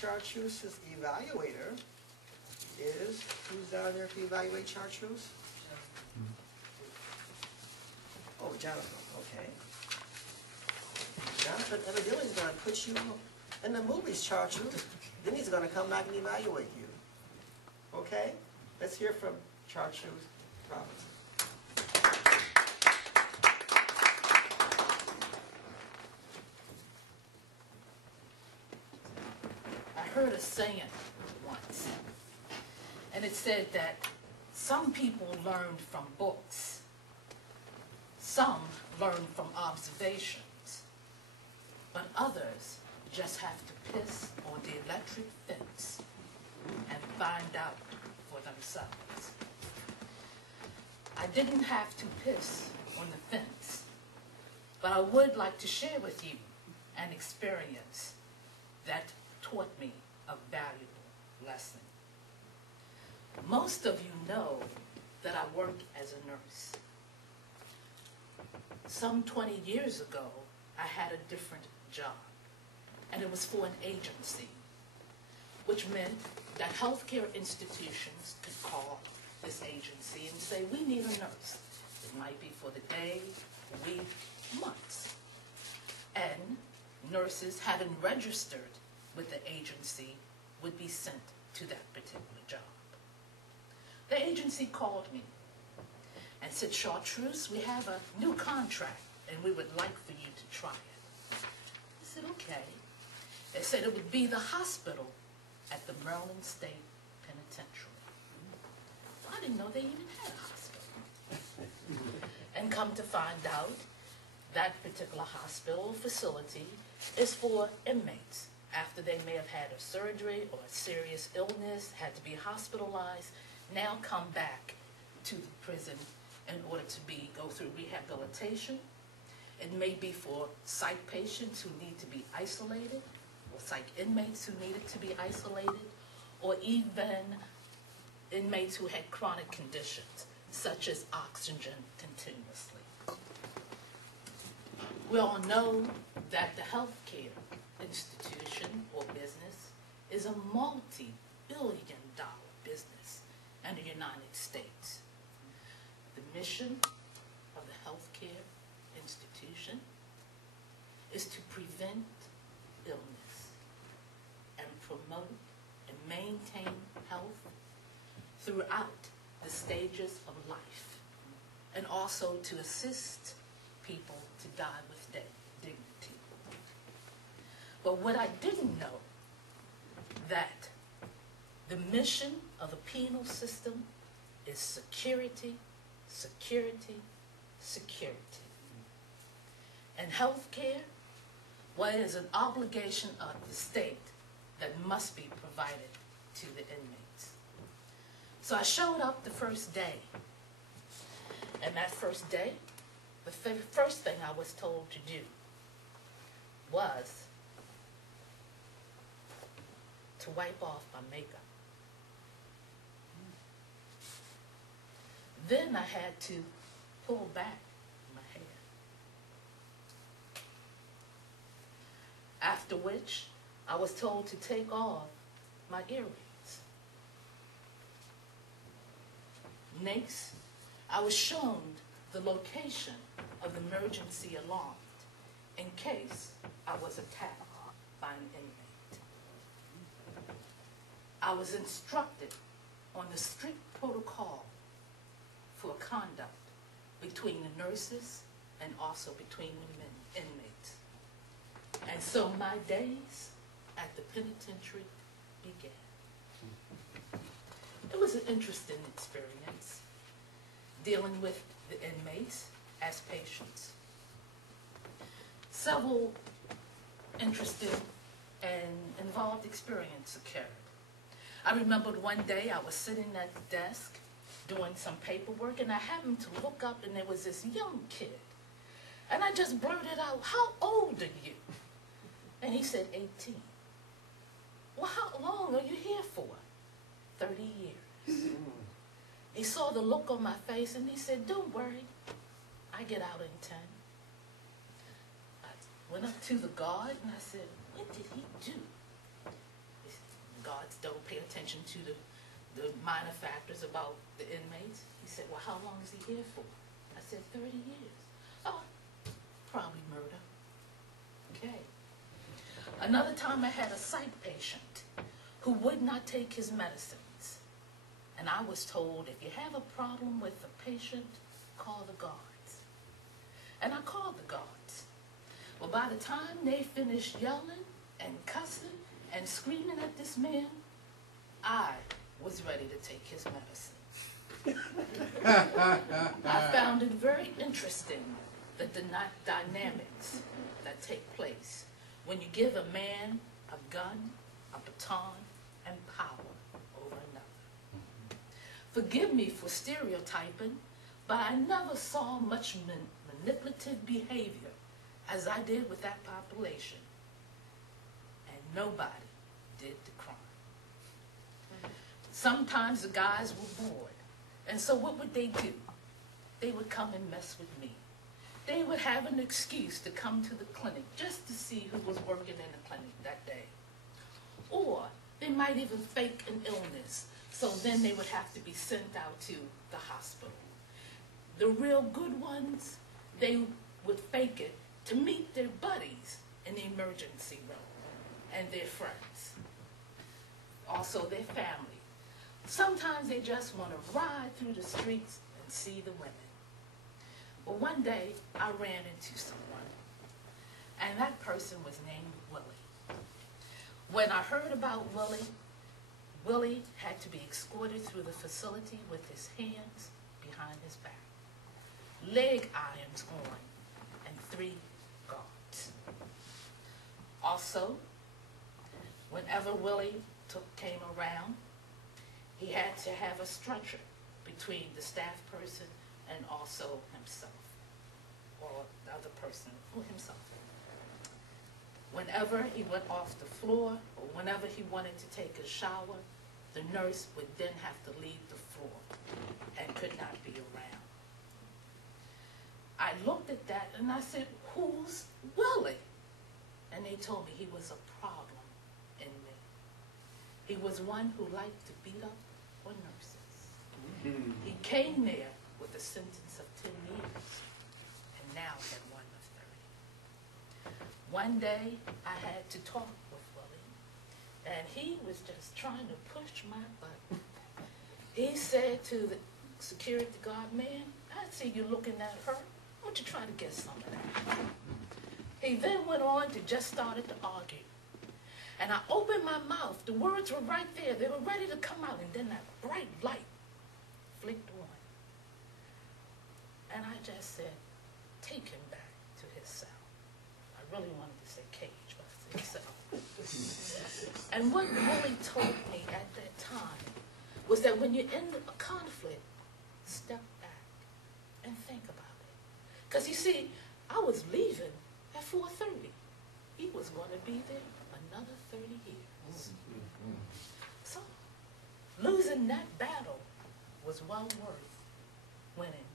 chartruse's evaluator is, who's down there to evaluate chartreuse? Oh, Jonathan, okay. Jonathan evidently is going to put you in the movies, chartreuse. Then he's going to come back and evaluate you. Okay? Let's hear from Chartruse Robinson. I heard a saying once, and it said that some people learned from books, some learn from observations, but others just have to piss on the electric fence and find out for themselves. I didn't have to piss on the fence, but I would like to share with you an experience that taught me a valuable lesson. Most of you know that I work as a nurse. Some 20 years ago, I had a different job, and it was for an agency, which meant that healthcare institutions could call this agency and say, we need a nurse. It might be for the day, week, months. And nurses having registered with the agency would be sent to that particular job. The agency called me and said, Chartruse, we have a new contract and we would like for you to try it. I said, okay. They said it would be the hospital at the Maryland State Penitentiary. I didn't know they even had a hospital. And come to find out, that particular hospital facility is for inmates after they may have had a surgery or a serious illness, had to be hospitalized, now come back to the prison in order to go through rehabilitation. It may be for psych patients who need to be isolated, or psych inmates who needed to be isolated, or even inmates who had chronic conditions, such as oxygen continuously. We all know that the healthcare institution or business is a multi-billion-dollar business in the United States. The mission of the healthcare institution is to prevent illness and promote and maintain health throughout the stages of life, and also to assist people to die with dignity. But what I didn't know, that the mission of the penal system is security, security, security. And healthcare, well, it is an obligation of the state that must be provided to the inmates. So I showed up the first day. And that first day, the first thing I was told to do was to wipe off my makeup. Then I had to pull back my hair. After which, I was told to take off my earrings. Next, I was shown the location of the emergency alarm in case I was attacked by an inmate. I was instructed on the strict protocol for conduct between the nurses and also between the inmates. And so my days at the penitentiary began. It was an interesting experience, dealing with the inmates as patients. Several interesting and involved experiences occurred. I remembered one day I was sitting at the desk doing some paperwork, and I happened to look up, and there was this young kid. And I just blurted out, "How old are you?" And he said, 18. "Well, how long are you here for?" 30 years. He saw the look on my face, and he said, "Don't worry, I get out in 10. I went up to the guard, and I said, "What did he do?" He guards don't pay attention to the minor factors about the inmates. He said, well, how long is he here for? I said, 30 years. Oh, probably murder. Okay. Another time I had a psych patient who would not take his medicines. And I was told, if you have a problem with the patient, call the guards. And I called the guards. Well, by the time they finished yelling and cussing and screaming at this man, I was ready to take his medicine. I found it very interesting, the dynamics that take place when you give a man a gun, a baton, and power over another. Forgive me for stereotyping, but I never saw much manipulative behavior as I did with that population, and nobody did the crime. Sometimes the guys were bored, and so what would they do? They would come and mess with me. They would have an excuse to come to the clinic just to see who was working in the clinic that day. Or they might even fake an illness, so then they would have to be sent out to the hospital. The real good ones, they would fake it to meet their buddies in the emergency room and their friends, also their family. Sometimes they just want to ride through the streets and see the women. Well, one day I ran into someone, and that person was named Willie. When I heard about Willie, Willie had to be escorted through the facility with his hands behind his back, leg irons on, and 3 guards. Also, whenever Willie came around, he had to have a stretcher between the staff person and also himself, or the other person, or himself. Whenever he went off the floor, or whenever he wanted to take a shower, the nurse would then have to leave the floor and could not be around. I looked at that and I said, who's Willie? And they told me he was a problem in me. He was one who liked to beat up on nurses. He came there with a sentence of 10 years and now had one of 30. One day I had to talk with Willie, and he was just trying to push my button. He said to the security guard, man, I see you looking at her. Why don't you try to get some of that? He then went on to just started to argue. And I opened my mouth. The words were right there. They were ready to come out. And then that bright light flicked on. And I just said, take him back to his cell. I really wanted to say cage, but I said cell. And what Willie told me at that time was that when you're in a conflict, step back and think about it. Because you see, I was leaving at 4:30. He was going to be there another 30 years. So, losing that battle was well worth winning